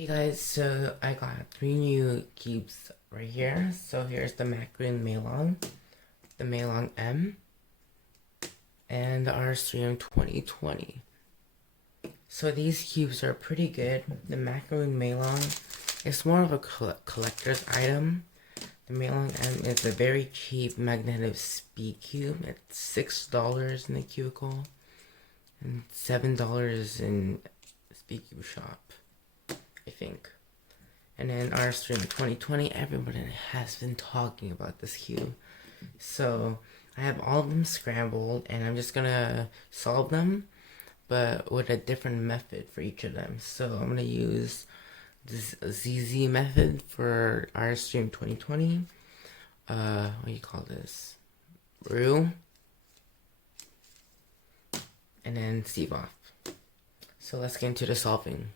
Hey guys, so I got 3 new cubes right here. So here's the Macaron Meilong, the Meilong M, and the RStream 2020. So these cubes are pretty good. The Macaron Meilong is more of a collector's item. The Meilong M is a very cheap magnetic speed cube. It's $6 in the cubicle and $7 in Speedcube shop, I think. And then RStream 2020, everybody has been talking about this cube. So I have all of them scrambled, and I'm just gonna solve them, but with a different method for each of them. So I'm gonna use this ZZ method for RStream 2020. What do you call this? Brew. And then sieve off. So let's get into the solving.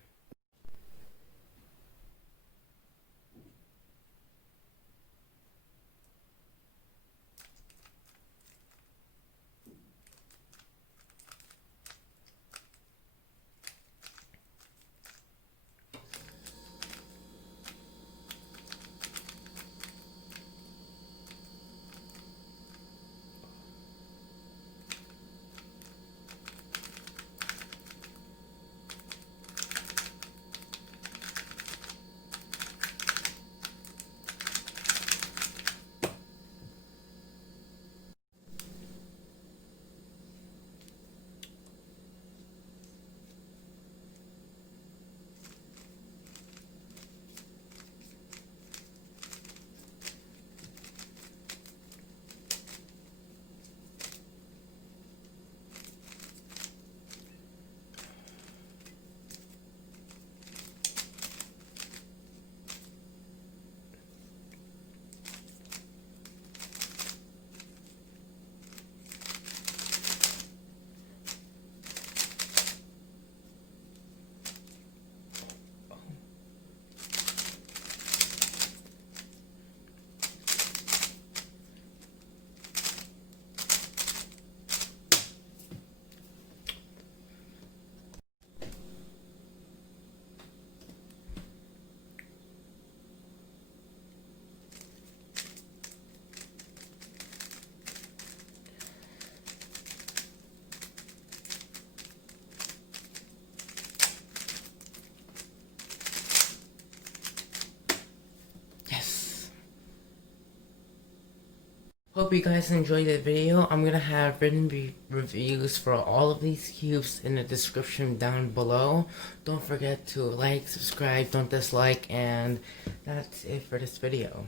Hope you guys enjoyed the video. I'm gonna have written reviews for all of these cubes in the description down below. Don't forget to like, subscribe, don't dislike, and that's it for this video.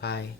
Bye.